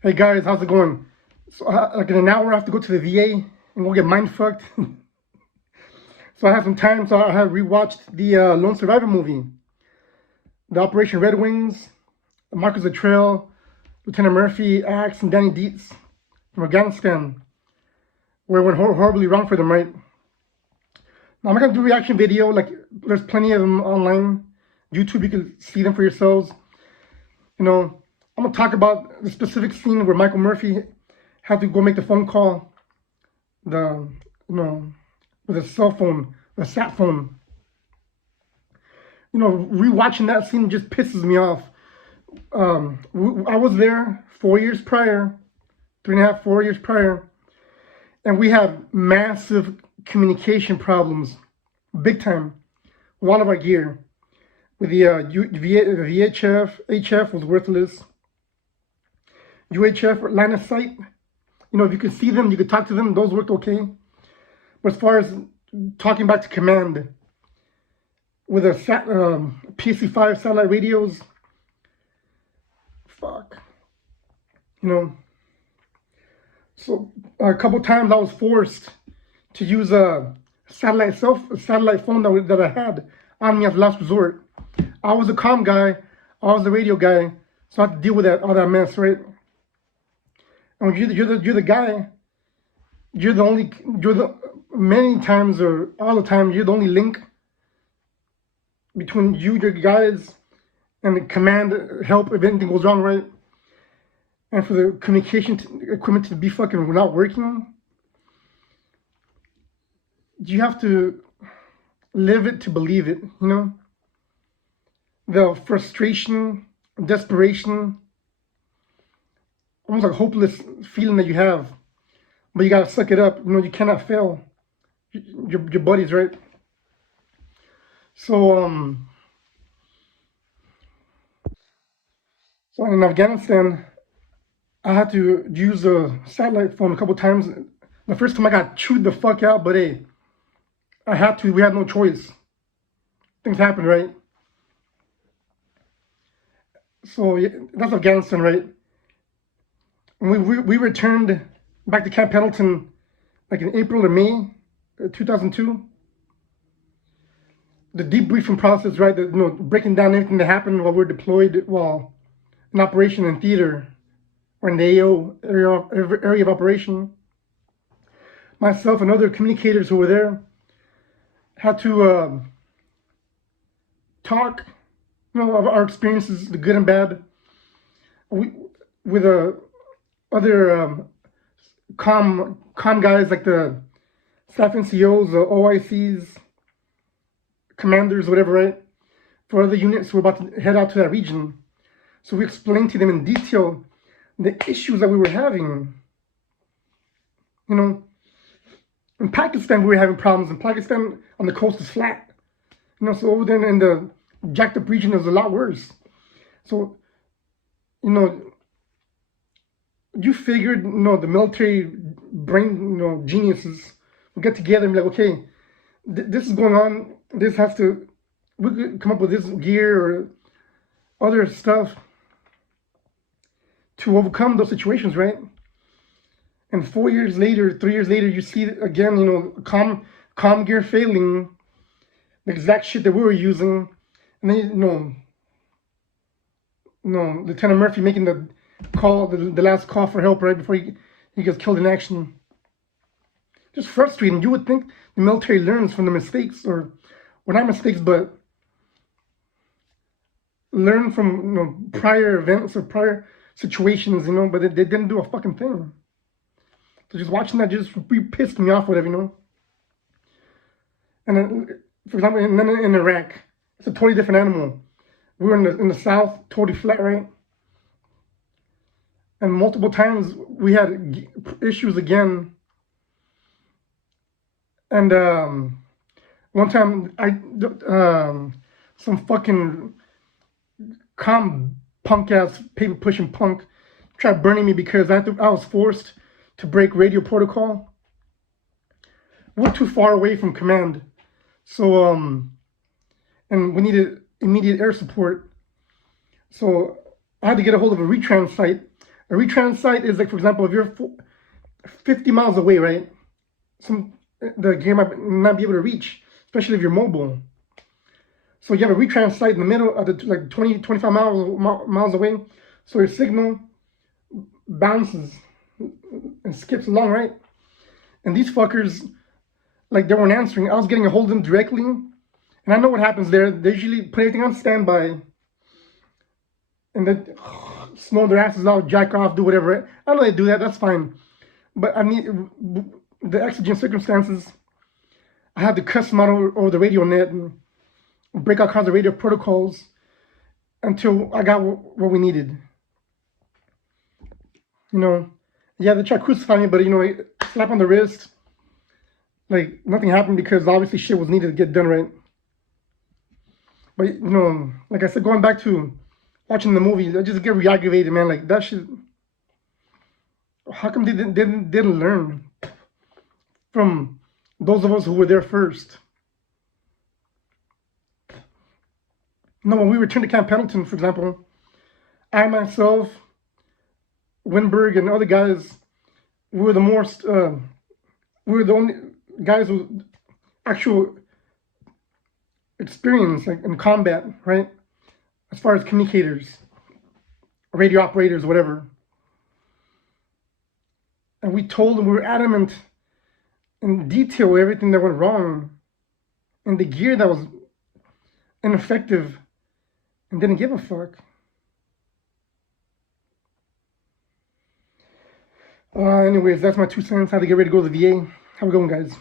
Hey guys, how's it going? So like in an hour I have to go to the VA and go get mind fucked. So I have some time, so I have rewatched the Lone Survivor movie, the Operation Red Wings, Marcus Luttrell, Lieutenant Murphy, Axe, and Danny Dietz from Afghanistan, where it went horribly wrong for them, right? Now I'm not gonna do a reaction video. Like there's plenty of them online, YouTube. You can see them for yourselves. You know, I'm gonna talk about the specific scene where Michael Murphy had to go make the phone call, the with a cell phone, a sat phone. Rewatching that scene just pisses me off. I was there 4 years prior, 3.5, 4 years prior, and we have massive communication problems, big time, with all of our gear. With the VHF, HF was worthless. UHF, line of sight, if you could see them, you could talk to them, those worked okay. But as far as talking back to command, with a PC-5 satellite radios, fuck. So a couple times I was forced to use a satellite phone that I had on me as last resort. I was the comm guy, I was the radio guy, so I had to deal with all that mess, right? And when you're the guy, many times or all the time, you're the only link between your guys and the command help if anything goes wrong, right? And for the communication equipment to be fucking not working, you have to live it to believe it, The frustration, desperation, almost like hopeless feeling that you have, but you gotta suck it up. You cannot fail your buddies, right? So in Afghanistan, I had to use a satellite phone a couple times. The first time I got chewed the fuck out, but hey, I had to. We had no choice. Things happen, right? So yeah, that's Afghanistan, right? And we returned back to Camp Pendleton like in April or May 2002. The debriefing process, right? Breaking down everything that happened while we're deployed, while in operation in theater or in the AO area of operation. Myself and other communicators who were there had to talk, of our experiences, the good and bad. With other comm guys like the staff NCOs, the OICs, commanders, whatever, right? For other units who were about to head out to that region. So we explained to them in detail the issues that we were having. In Pakistan, we were having problems. In Pakistan, on the coast is flat. So over there in the jacked up region is a lot worse. So, you figured, the military brain, geniuses will get together and be like, okay, this is going on. We could come up with this gear or other stuff to overcome those situations, right? And 4 years later, 3 years later, you see again, comm gear failing, the exact shit that we were using, and then Lieutenant Murphy making the call, the last call for help right before he gets killed in action. Just frustrating. You would think the military learns from the mistakes, or not mistakes, but learn from prior events or prior situations, but they didn't do a fucking thing. So just watching that just pissed me off, whatever, And then, for example, in Iraq, it's a totally different animal. We were in the south, totally flat, right? And multiple times we had issues again. And one time some fucking punk ass paper pushing punk tried burning me because I was forced to break radio protocol. We're too far away from command, so and we needed immediate air support. So I had to get a hold of a retrans site A retrans site is like, for example, if you're 50 miles away, right? The gear might not be able to reach, especially if you're mobile. So you have a retrans site in the middle of the, like 20, 25 miles away. So your signal bounces and skips along, right? And these fuckers, like, they weren't answering. I was getting a hold of them directly. And I know what happens there. They usually put everything on standby. And then smoke their asses out, jack off, do whatever. I know they do that. That's fine. But I mean, the exigent circumstances, I had to cuss them out over the radio net and break all kinds of radio protocols until I got what we needed. You know, yeah, they tried to crucify me, but, you know, slap on the wrist. Like, nothing happened because obviously shit was needed to get done right. But, you know, like I said, going back to watching the movie, I just get re-aggravated, man. Like, that shit, how come they didn't learn from those of us who were there first? No, when we returned to Camp Pendleton, for example, I myself, Winberg, and other guys, we were the only guys with actual experience, like, in combat, right? As far as communicators, radio operators, whatever. And we told them, we were adamant in detail everything that went wrong and the gear that was ineffective and didn't give a fuck. Anyways, that's my 2 cents. How to get ready to go to the VA. Have a good one, guys.